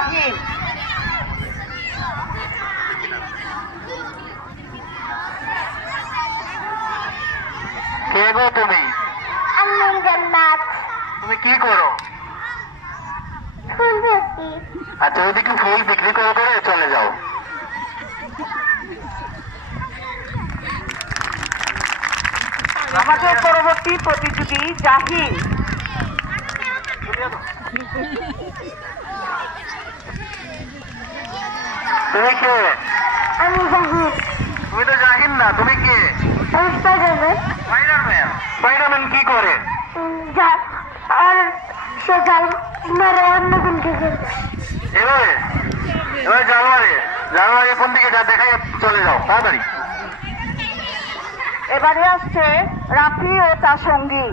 জাহিদ। কে গো তুমি? আম্মুর জান্নাত। তুমি কি করো? ফুল বিক্রি। আচ্ছা, ওইদিকে ফুল বিক্রি করে করে চলে যাও। আমাদের পরবর্তী প্রতিযোগী জাহিদ। তুমি কে? আমি জাহিদ। তুমি তো জাহিদ না, তুমি কে? আমি স্পাইডারম্যান। স্পাইডারম্যান। স্পাইডারম্যান কি করে? আর সে জাল মেরে অন্যজনকে খেলবে। এভাবে এবার জানুয়ারি জানুয়ারি কোন দিকে যা দেখাই চলে যাও তাড়াতাড়ি। এবারে আসছে রাফি ও তার সঙ্গী।